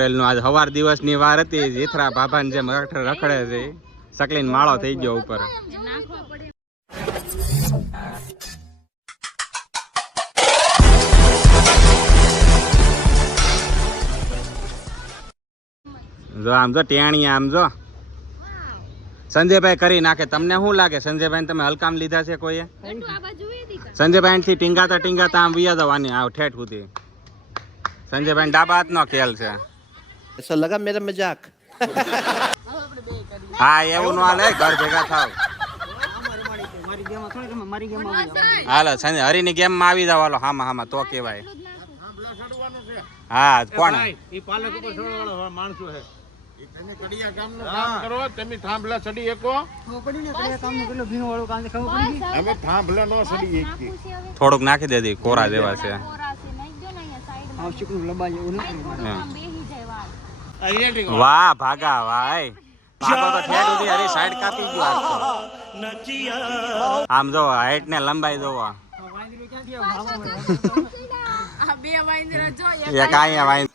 April નું આજ સવાર દિવસ ની વાર હતી. જીથરા બાબા ને જેમ રખડે છે. સકલીન માળો થઈ ગયો ઉપર. જો આમ જો ટેણી આમ જો સંજયભાઈ કરી નાખે. તમને શું લાગે સંજયભાઈ તમે હલકામ લીધા છે કોઈએ? સંજયભાઈ થી ટીંગાતા આમ વિયા જવાની આવ ઠેઠ સુધી. સંજયભાઈ ડાબા હાથ નો ખેલ છે. ऐसा लगा मेरा मजाक. હા એવું નો હાલે, ઘર ભેગા થાવ. હાલો સંજય હરીની ગેમ માં આવી જાવ. હાલો હામાં તો કેવાય. હા કોણ માણસો છે. તમે કડિયા કામનું કામ કરો, તમે થાંભલા ચડી એકો. અમે થાંભલા નો ચડી એકતી. થોડુંક નાખી દેતી કોરા જેવા છે. વાહ ભાગા ભાઈ, ભાગો તો ઠેર સુધી હરી સાઈડ કાપી ગયો. આમ જો હાઈટ ને લંબાઈ જોવા. એક અહીંયા વાંદરો.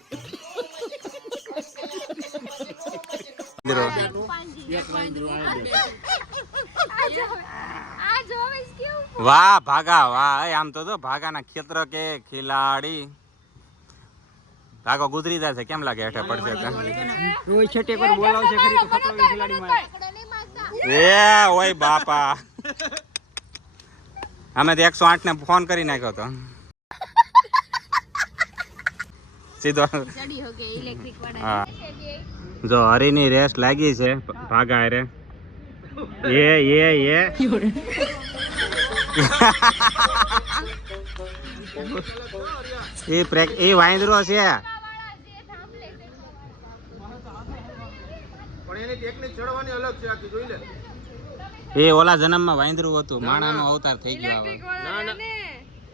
વાહ ભાગા વાહ. આમ તો જો ભાગાના ખેતર કે ખિલાડી. ભાગો ગુજરી જાય છે. કેમ લાગે હેઠે પડશે? એ ઓય બાપા, અમે તો 108 ને ફોન કરી નાખ્યો તો સીધો. હા જો હરીની રેસ લાગી છે ભાગા રે. એ વાંદરો છે. એ ઓલા જન્મમાં વાંદરું હતું, માણાનો અવતાર થઈ ગયો.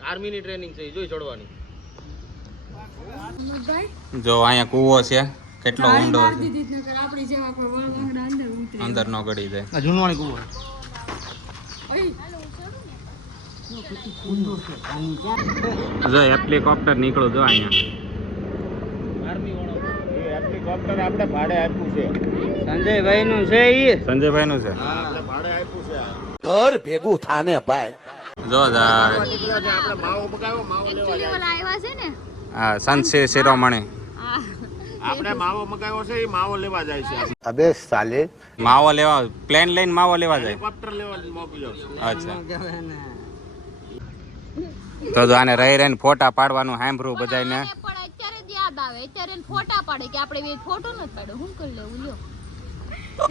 આર્મી ની ટ્રેનિંગ છે, જોઈ ચડવાની. જો અહીંયા કૂવો છે, કેટલો ઊંડો છે. અંદર નો ગળી જાય. જૂનવાણી કૂવો. જો હેલિકોપ્ટર નીકળું જો અહીંયા. હેલિકોપ્ટર આપણે ભાડે આપ્યું છે. સંજયભાઈ નું છે. સંજયભાઈ નું છે. આપણે ભાડે આપ્યું છે. ઘર ભેગું થાને ભાઈ. જો જાય આપણે માવો મગાવ્યો, માવો લેવા જાય. હા સંત શિરોમણી. આપણે માવો મગાવ્યો છે, એ માવો લેવા જાય છે. અબે સાલે. માવો લેવા પ્લેન લઈને માવો લેવા જાય. હેલિકોપ્ટર લેવા મોકલ્યો. અચ્છા તો જો આને રહી રહીને ફોટા પાડવાનું સાંભળ્યું બધાને. પણ અત્યારે જ યાદ આવે, અત્યારે ફોટા પાડે કે આપણે ફોટો નથી પાડ્યો. શું કરી લેવું લ્યો.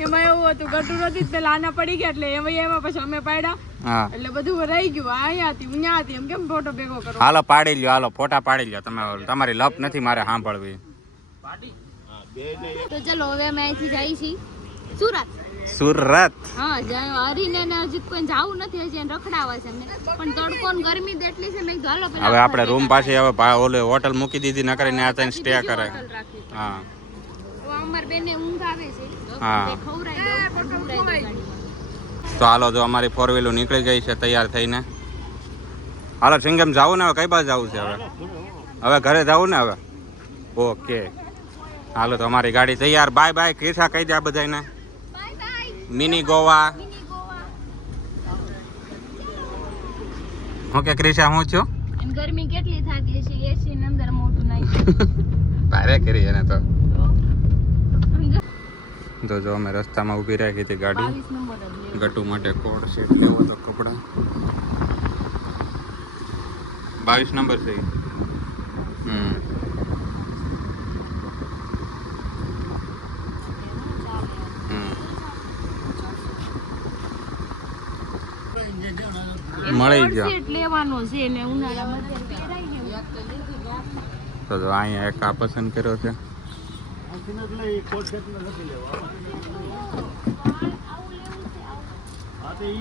એમાં એવું હતું ગટુ નથી પેલા આના પડી ગયા એટલે એમાં પછી અમે પાડ્યા. હા એટલે બધું રહી ગયું. અહીંયા હતી અહીંયા હતી, એમ કેમ ફોટો ભેગો કરો. હાલો પાડી લ્યો, હાલો ફોટા પાડી લ્યો. તમે તમારી લપ નથી મારે સાંભળવી. તો ચલો હવે અમે અહીંથી જઈએ છીએ સુરત. સુરત હા હરીને હજી કોઈ જાવું નથી, હજી એને રખડાવા છે અમને. પણ તડકો ને ગરમી તો એટલી છે, મેં કીધું હાલો પેલા હવે આપણે રૂમ પાસે હવે ઓલે હોટલ મૂકી દીધી, ન કરીને આ તઈને સ્ટે કરે. હા તો અમાર બેને ઊંઘ આવે છે. હા. તે ખવરાઈ દઉં ગાડીમાં. તો હાલો જો અમારી 4 વ્હીલર નીકળી ગઈ છે તૈયાર થઈને. હાલો સિંગમ જવું ને હવે કઈ બાજુ જવું છે? હવે ઘરે જવું ને હવે. ઓકે હાલો તો અમારી ગાડી તૈયાર. બાય બાય ક્રિશા કહી દે આ બધાને. Bye bye mini Goa. Mini Goa. Okay Krisha હું છું. અને ગરમી કેટલી થાતી છે, એસી ની અંદર મોટું નાખી. ભારે કરી એને તો. તો જો અમે રસ્તામાં ઊભી રાખી હતી ગાડી. 22 નંબર જ લેવો. ગટુ માટે કોડ સેટ લેવો તો કપડા 22 નંબર છે. મળી ગયો. સેટ લેવાનો છે ને ઉનાળામાં પહેરાય ને. તો અહીંયા એક આ પસંદ કર્યો છે.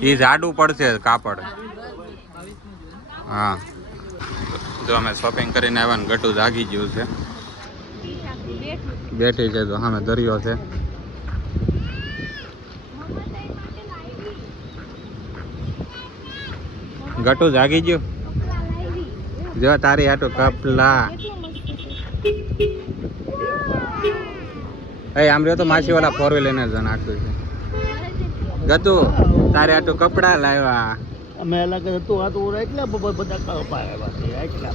એ જાડું પડશે કાપડ. હા જો અમે શોપિંગ કરીને આવ્યા ને ગટુ જાગી ગયું છે. બેઠી છે તો સામે દરિયો છે. ગટુ જાગી ગયું. જો તારી આટો કપલા. એ આમ રહ્યો તો માસી વાળા 4 વ્હીલર ને જ નાખ્યું છે. ગતુ તારે આટલું કપડા લાવ્યા. અમે અલગ હતું આ તો એટલા બધા કપા આવ્યા છે એટલા.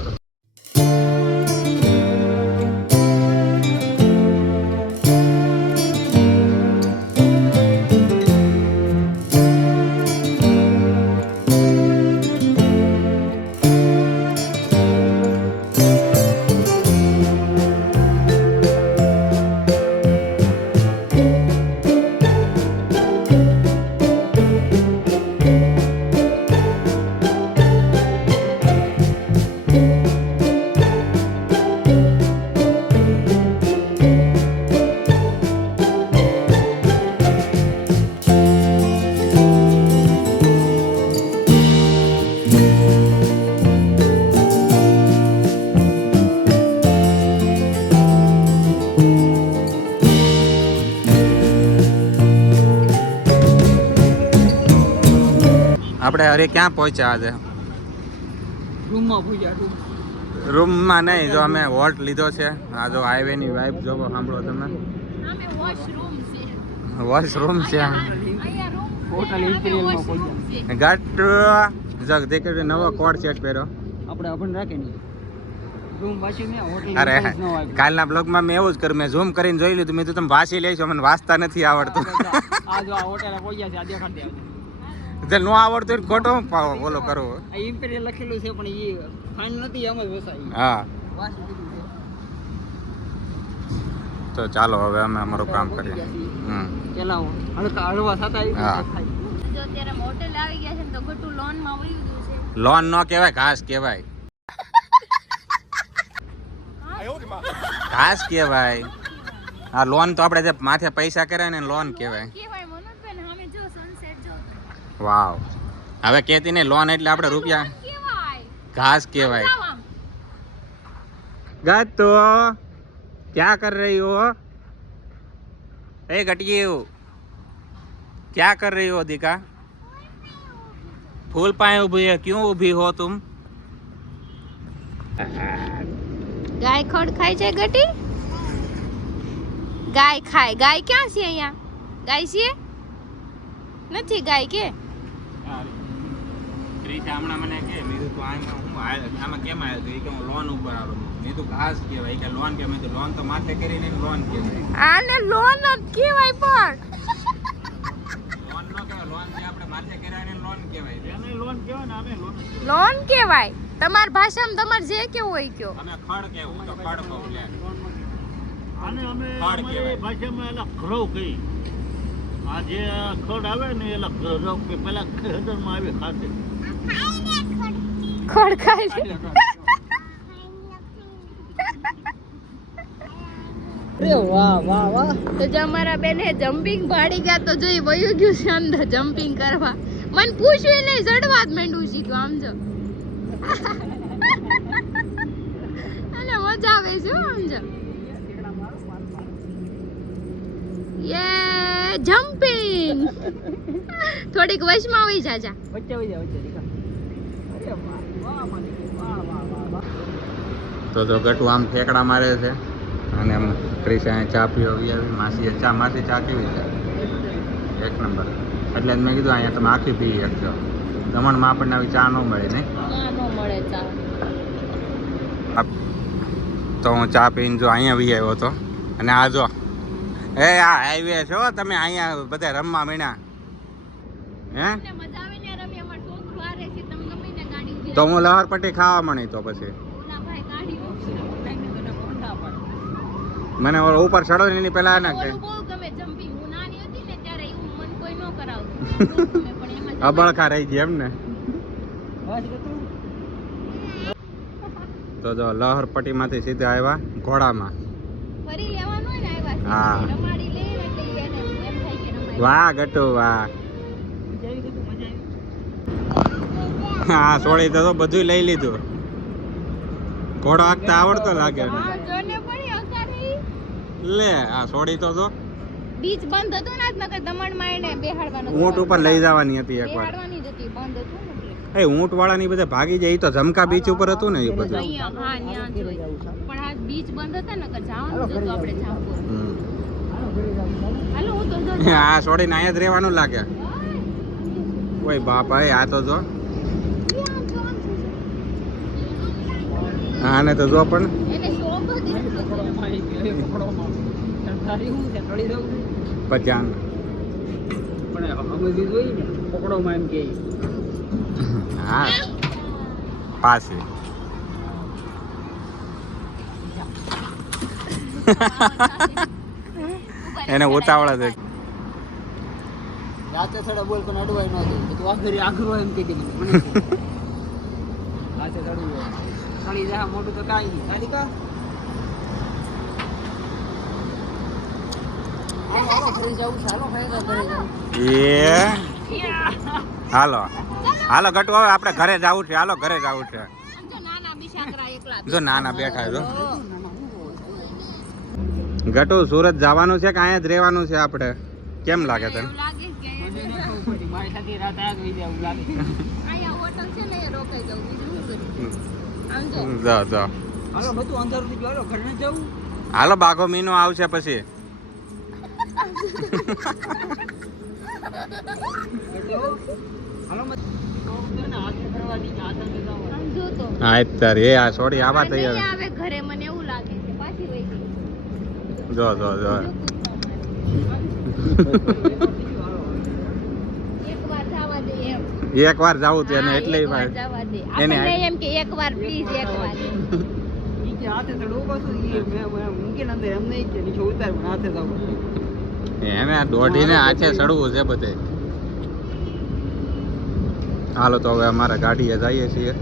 આપણે અરે ક્યાં પહોંચ્યા આજે? રૂમમાં નહીં, જો અમે વોલ્ટ લીધો છે. આ જો હાઈવે ની વાઇબ જો સાંભળો તમે. અમે વોશરૂમ છે વોશરૂમ છે. અહીંયા રૂમ હોટલ ઇમ્પિરિયલ માં પહોંચ્યા. ગટ જગ દેખે નવો કોડ સેટ પહેરો. આપણે આપણ રાખે નહીં રૂમ વાંચી ને હોટલ અરે કાલના બ્લોગમાં મેં એવું જ કર્યું, મેં ઝૂમ કરીને જોઈ લીધું. મેં તો તમે વાંચી લેશો, મને વાંચતા નથી આવડતું. આ જો આ હોટલ પહોંચ્યા છે આ દેખાડ દે. જે નો આવડતું હોય ખોટો બોલો કરો. આ ઇમ્પિરિયલ લખેલું છે પણ એ ફાઇન નથી એમ જ વસાઈ. હા તો ચાલો હવે અમે અમારું કામ કરીએ. પેલા હળકા હળવા થતા હા. જો અત્યારે અમે હોટેલ આવી ગયા છે ને તો ગટુ લોન માં વયું ગયું છે. લોન નો કહેવાય, ઘાસ કહેવાય. ઘાસ કહેવાય. આ લોન તો આપણે જે માથે પૈસા કર્યા ને લોન કહેવાય. કેવાય મનોજભાઈ ને અમે જો સનસેટ જો વાવ. હવે કેતી ને લોન એટલે આપણે રૂપિયા. કેવાય घास कहेवाय. गतो क्या कर रही हो? ए गटिए क्या कर रही हो दिका? फूल पाए उभी है, क्यों उभी हो तुम? गाय खड़ खाई છે ગટી? ગાય ખાય. ગાય ક્યાં છે અહીંયા? ગાય છે નથી ગાય કે? ત્રીજા હમણાં મને કે મેં તો આમાં કેમ આવ્યો તો એ કે હું લોન ઉપર આવ્યો. મેં તો ઘાસ કહેવાય કે લોન કે મેં તો લોન તો માથે કરીને લોન કહેવાય. આને લોન જ કહેવાય પણ લોન નો કહેવાય. લોન જે આપણે માથે કર્યા ને લોન કહેવાય. એને લોન કહેવાય ને અમે લોન. લોન કહેવાય. તમાર ભાષામાં તમાર જે કેવું હોય કયો. અમે ખડ કહેવું તો ખડ કહું લે. આને અમે ખડ કહેવાય. ભાષામાં એલા ખરો કહી. આ જે ખડ આવે ને એલા ખરો કે પેલા ખેતરમાં આવે ખાતે ખડ ખાય છે. અરે વાહ વાહ વાહ. તો જો અમારા બેને જમ્પિંગ ભાડી ગયા તો જોઈ વયું ગયું છે અંદર જમ્પિંગ કરવા. મને પૂછ્યું નહીં, ચડવા જ માંડ્યું શીખ્યું આમ જો. અને મજા આવે છે આમ જો. યે જમ્પિંગ. થોડીક વચમાં આવી જાજા. વચ્ચે આવી જા વચ્ચે દીકા. અરે વાહ વાહ મને વાહ વાહ વાહ વાહ. તો ગટુ આમ ઠેકડા મારે છે અને આમ ક્રિશા ચા પીવા આવી. માસીએ ચા માસી ચા કેવી છે? એક નંબર. એટલે જ મેં કીધું અહીંયા તમે આખી પી શકશો. દમણમાં આપણને આવી ચા ન મળે નહીં. નો મળે ચા. તો હું ચા પીને જો અહીંયા વી આવ્યો હતો. અને આ જો એ આ હાઈવે છો તમે અહીંયા બધા રમવા માંડ્યા હે? મજા આવે ને રમી. અમાર છોકરો આરે છે તમે ગમે ને ગાડી ઉભી તો હું લહરપટ્ટી ખાવા મળી તો પછી ઓલા ભાઈ ગાડી ઉભી મને ઉપર ચડો ને એની પેલા ને ઓલું બહુ ગમે જમ્પિંગ. હું નાની હતી ને ત્યારે એવું મન કોઈ ન કરાવતું. ગમે પણ એમાં અબળખા રહી ગઈ એમ ને. બસ ગતું. તો જો લહરપટ્ટી માંથી સીધા આવ્યા ઘોડામાં. ફરી લેવાનું હોય ને હા. આવ્યા છે રમાડી લે એટલે એને એમ થાય કે રમાડી. વાહ ગટુ વાહ. મજા આવી ગતું મજા આવી. હા સોળી તો બધું લઈ લીધું. ઘોડો હાંકતા આવડતો લાગે ને. હા જોને પડી અકારી. લે આ સોળી તો જો બીચ બંધ હતું ને નકર દમણમાં એને બેહાડવાનું. ઊંટ ઉપર લઈ જવાની હતી એકવાર. બેહાડવાની જ હતી, બંધ હતું ને એટલે. એ ઊંટ વાળા ની બધા ભાગી જાય. ઈ તો જમકા બીચ ઉપર હતું ને એ બધું. અહીંયા હા ન્યા જોઈ. પણ આ બીચ બંધ હતા ને નકર જવાનું જ હતું આપણે જામપુર. હમ. હાલો હું તો જો આ છોડીને અહીંયા જ રહેવાનું લાગે. ઓય બાપા એ આ તો જો આને તો જો પણ એને શોખ જ એટલો છે. તારી શું છે ટળી દઉં છું. પચાન પણ અમે જે જોઈ ને પકડોમાં એમ કે હા પાછી એને ઉતાવળ જ હતી. રાતે થોડા બોલ પણ અડવાય ન દે તો આખરી આખરો એમ કે મને રાતે ચડવું હોય ચડી જા મોટું તો કાંઈ નહીં તારી કા હાલો ઘરે જવું છે હાલો ભાઈ ઘરે જવું એ હાલો હાલો ગટુ હવે આપણે ઘરે જવું છે. હાલો ઘરે જવું છે. જો નાના બિચારા એકલા જો નાના બેઠા જો ગટુ સુરત જવાનું છે કે અહીંયા જ રહેવાનું છે આપણે? કેમ લાગે તને? એવું લાગે કે મારી સાથે રાત આ જોઈ જાય એવું લાગે અહીંયા હોટલ છે ને એ રોકાઈ જાવ બીજું શું કરું આમ જો જો હાલો બધું અંધારું થઈ ગયું હાલો ઘરે જવું હાલો બાઘો મીનો આવશે પછી. હાલો મત હાથે કરવા દી હાથે જવાનું આમ જો તો હા અત્યારે એ આ છોડી આવા નહીં તૈયાર. આવે ઘરે મને એવું લાગે છે પાછી વઈ ગઈ જો જો જો એકવાર જવા દે એમ એક વાર જવું છે એને એટલે એકવાર જવા દે એને આપણને એમ કે એકવાર પ્લીઝ એકવાર ઈ કે હાથે ચડવું પાછું ઈ મેં મૂકીને અંદર એમ નહીં કે નીચે ઉતાર પણ હાથે જવું એને આ દોઢીને આછે ચડવું છે બધે. હાલો તો હવે અમારે ગાડીએ જઈએ છીએ.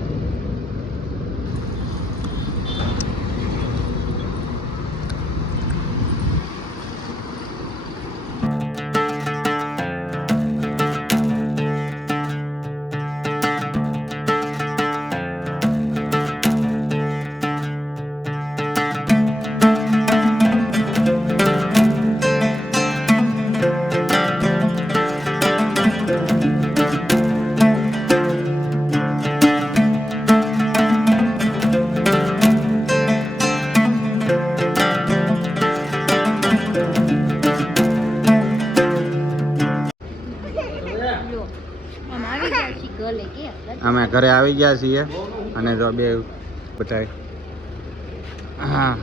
આમ આવી ગયા છે ગલે કે અમે ઘરે આવી ગયા છીએ અને જો બે બધાય હા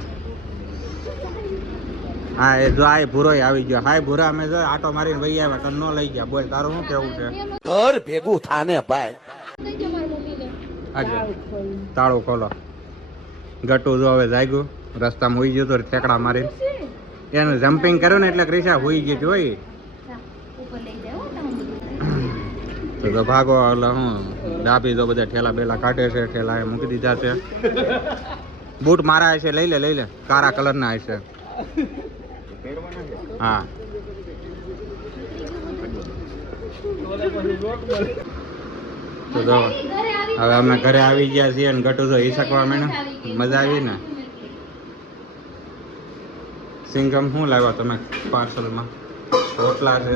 હા એ જો આ ભૂરો આવી ગયો. હાય ભૂરા અમે જો આટો મારીને વહી આવ્યા તને ન લઈ ગયા. બોલ તારું શું કેવું છે? ઘર ભેગું થાને ભાઈ દઈ દે મારી મમ્મીને આજે તાળું ખોલો. ગટુ જો હવે જાગ્યું રસ્તામાં હોઈ ગયું તો ઠેકડા મારી એનું જમ્પિંગ કર્યું ને એટલે ક્રિશા હોઈ ગઈ જોઈ ઉપર લઈ જાવ તમે તો ભાગો એટલે હું ડાબી જો બધા ઠેલા બેલા કાઢે છે. ઠેલા એ મૂકી દીધા છે. બૂટ મારા હશે લઈ લે કાળા કલરના હશે. હા તો જો હવે અમે ઘરે આવી ગયા છીએ અને ગટુ તો હિસકવા માંડ્યો. મજા આવી ને? સિંગમ શું લાવ્યા તમે પાર્સલમાં? રોટલા છે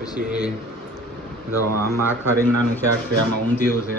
પછી જો આમાં આખા રીંગણાનું શાક છે, આમાં ઊંધિયું છે,